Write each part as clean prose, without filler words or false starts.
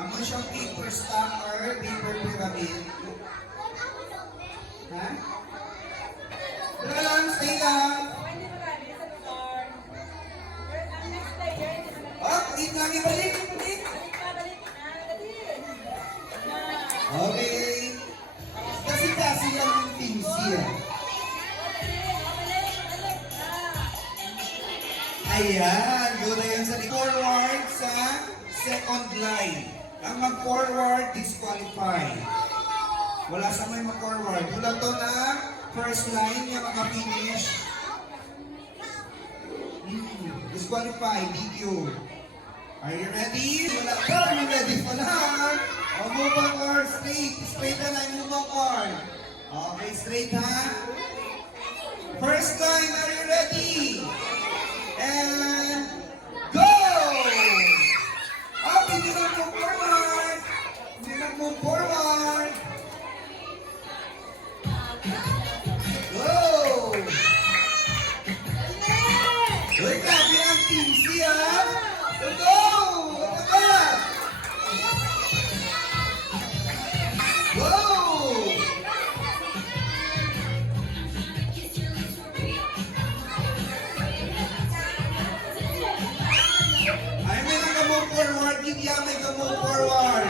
Amo siyang paper stacker, paper pyramid. Ha? Wala lang, stay lang. Oh, wait lang, ibalik. Okay. Kasi lang yung things here. Ayan, yun na yun sa forward sa second line. Ang mag-forward, disqualified. Wala sa may mag-forward. Wala to na first line yung maka-finish. Disqualified, DQ. Are you ready? Wala ka, are you ready pa lang? O, move on, straight. Straight na lang, move on. Okay, straight ha? First line, are you ready? And go! Up, hindi na move forward. Hindi na move forward. Go! Uy, grabe ang team siya. Go! Go! Ay, may nag-move forward. Hindi yan may nag-move forward.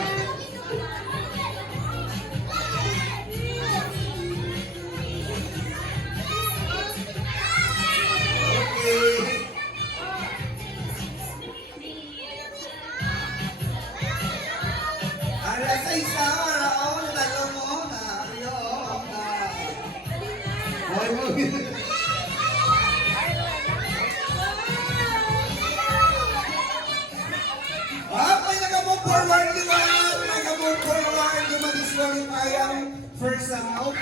Okay. Ara sa isa, araw, talo mo na. Ayun, na. Hoy, mo. May nag-move forward, di ba? Nag-move forward, dumadisqualify ang first out.